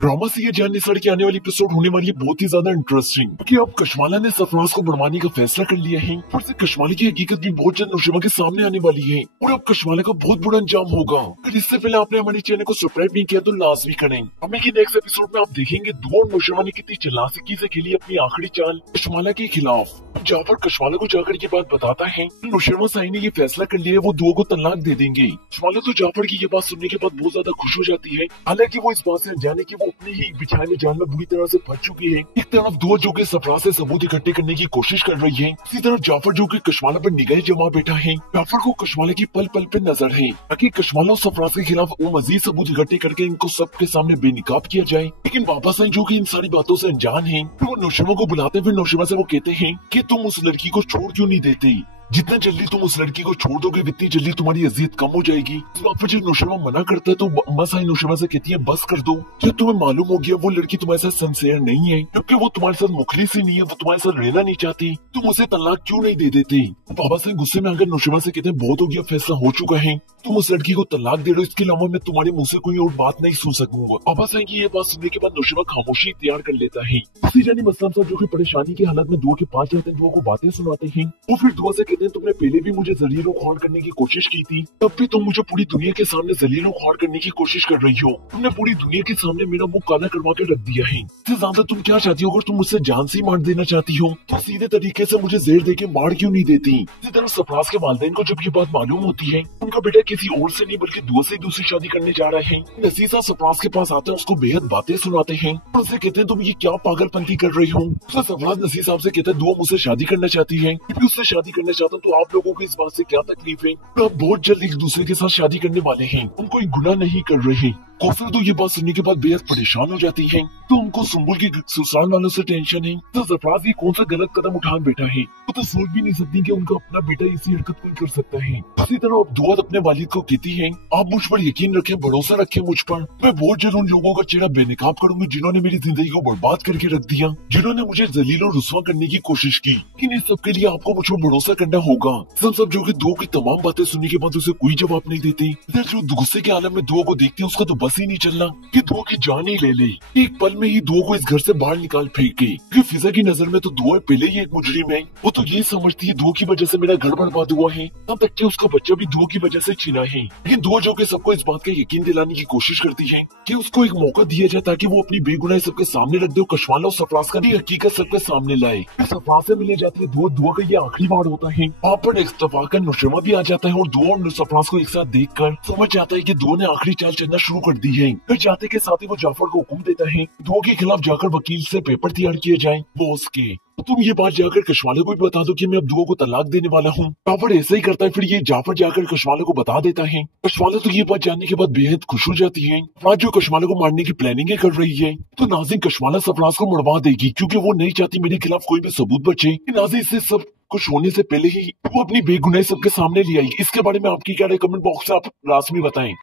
Drama से ये जानने सर की आने वाली एपिसोड होने वाली है बहुत ही ज्यादा इंटरेस्टिंग, क्योंकि अब कशमाला ने सरफराज को बढ़वाने का फैसला कर लिया है और से कशमाला की हकीकत भी बहुत जल्द नौशेमा के सामने आने वाली है और अब कशमाला का बहुत बुरा अंजाम होगा। अगर इससे पहले आपने हमारे चैनल को सब्सक्राइब नहीं किया तो लाजमी करें। हमें की नेक्स्ट एपिसोड में आप देखेंगे दुआ और नौशेमा ने कितनी चालाकी से खेली अपनी आखिरी चाल कशमाला के खिलाफ। जाफर कशमाला को जाकर ये बात बताता है नौशेमा साई ने ये फैसला कर लिया है वो दुआ को तलाक दे देंगे। कशमाला तो जाफर की ये बात सुनने के बाद बहुत ज्यादा खुश हो जाती है, हालांकि वो इस बात से अनजान है कि वो अपने ही बिछाए में जान में बुरी तरह से फंस चुकी है। एक तरफ दुआ जो कि सरफराज से सबूत इकट्ठे करने की कोशिश कर रही है, इसी तरफ जाफर जो कि कशमाला पर निगाह जमा बैठा है। जाफर को कशमाला की पल पल पे नजर है ताकि कशमाला और सरफराज के खिलाफ वो मजीद सबूत इकट्ठे करके इनको सबके सामने बेनिकाब किया जाए। लेकिन बाबा साईं जो कि इन सारी बातों से अनजान है, वो नौशेमा को बुलाते हुए नौशेमा से वो कहते हैं कि तुम उस लड़की को छोड़ क्यों नहीं देते, जितना जल्दी तुम उस लड़की को छोड़ दोगे उतनी जल्दी तुम्हारी अजियत कम हो जाएगी। इस बात पर जब नौशेमा मना करता है तो अम्मा साईं नौशेमा से कहती है बस कर दो, जब तुम्हें मालूम हो गया वो लड़की तुम्हारे साथ सिंसियर नहीं है, क्योंकि वो तुम्हारे साथ मुखलिस ही नहीं है, वो तुम्हारे साथ रहना नहीं चाहती, तुम उसे तलाक क्यों नहीं दे देते। बाबा साईं गुस्से में आकर नौशेमा से कहते हैं बहुत हो गया, फैसला हो चुका है, तुम उस लड़की को तलाक दे रहे हो, इसके अलावा मैं तुम्हारे मुंह से कोई और बात नहीं सुन सकूंगा। बाबा साईं की ये बात सुनने के बाद नौशेमा खामोशी तैयार कर लेता है। उसी जानी मसलम साहब जो कि परेशानी की हालत में दुआ के पास जाते हैं, दुआ को बातें सुनाते हैं और फिर दुआ से कहते हैं तुमने पहले भी मुझे जलीलो ख्वार करने की कोशिश की थी, तब भी तुम मुझे पूरी दुनिया के सामने जलीलो ख्वार करने की कोशिश कर रही हो, तुमने पूरी दुनिया के सामने मेरा मुंह काला करवा के रख दिया है। इससे ज्यादा तुम क्या चाहती हो? अगर तुम मुझसे जान से मार देना चाहती हो तो सीधे तरीके से मुझे जहर देके मार क्यों नहीं देती। इसी तरह सरफराज के वालिदैन को जब ये बात मालूम होती है उनका बेटा किसी और से नहीं बल्कि दुआ से दूसरी शादी करने जा रहे हैं, नसीसा सरफराज के पास आते हैं, उसको बेहद बातें सुनाते हैं और उसे कहते हैं तुम ये क्या पागलपंती कर रही हो। सरफराज नसीर साहब से कहते हैं दुआ मुझसे शादी करना चाहती है, मैं उससे शादी करना चाहता हूँ, तो आप लोगों को इस बात से क्या तकलीफ है? आप बहुत जल्द एक दूसरे के साथ शादी करने वाले हैं, हम कोई गुनाह नहीं कर रहे। कौसर तो ये बात सुनने के बाद बेहद परेशान हो जाती है, तो उनको सुंबुल की ससुराल वालों से टेंशन है, तो सरफराज ये कौन सा गलत कदम उठान बैठा है, वो तो सोच भी नहीं सकती कि उनका अपना बेटा इसी हरकत को कर सकता है। इसी तरह अब दुआ अपने वालिद को कहती है आप मुझ पर यकीन रखें, भरोसा रखें मुझ पर, मैं बहुत जल्द उन लोगों का चेहरा बेनकाब करूंगी जिन्होंने मेरी जिंदगी को बर्बाद करके रख दिया, जिन्होंने मुझे जलील और रुस्वा करने की कोशिश की। लेकिन इस सब के लिए आपको मुझ पर भरोसा करना होगा। सब जो कि दुआ की तमाम बातें सुनने के बाद उसे कोई जवाब नहीं देती। इधर जो गुस्से के आलम में दुआ को देखती है उसका तो बस ही नहीं चलना कि दुआ की जान ही ले ले, एक पल में ही दुआ को इस घर से बाहर निकाल फेंके। कि फिजा की नजर में तो दुआ पहले ही एक मुजरिम है, वो तो ये समझती है दुआ की वजह से मेरा घर बर्बाद हुआ है, तब तक कि उसका बच्चा भी दुआ की वजह से छिना है। लेकिन दुआ जो कि सबको इस बात का यकीन दिलाने की कोशिश करती है कि उसको एक मौका दिया जाए ताकि वो अपनी बेगुनाही सबके सामने रख दे, कशमाला और सरफराज का भी हकीकत सबके सामने लाए। सरफराज से मिलने जाती है दुआ का ये आखिरी बार होता है, वहाँ पर इत्तफाक नौशेमा भी आ जाता है और दुआ और सरफराज को एक साथ देखकर समझ जाता है कि दुआ ने आखिरी चाल चलना शुरू कर दी है। फिर जाते के साथ ही वो जाफर को हुक्म देता है दुआ के खिलाफ जाकर वकील से पेपर तैयार किए जाएं बॉस के, तो तुम ये बात जाकर कशमाला को भी बता दो कि मैं अब दुआ को तलाक देने वाला हूँ। जाफर ऐसा ही करता है, फिर ये जाफर जाकर कशमाला को बता देता है। कशमाला तो ये बात जानने के बाद बेहद खुश हो जाती है। आज जो कशमाला को मारने की प्लानिंग कर रही है, तो नाज़िम कशमाला सरफराज को मरवा देगी क्योंकि वो नहीं चाहती मेरे खिलाफ कोई भी सबूत बचे। नाज़िम से सब कुछ होने से पहले ही वो अपनी बेगुनाही सबके सामने ले आई। इसके बारे में आपकी क्या राय, कमेंट बॉक्स में आप लाजमी बताएं।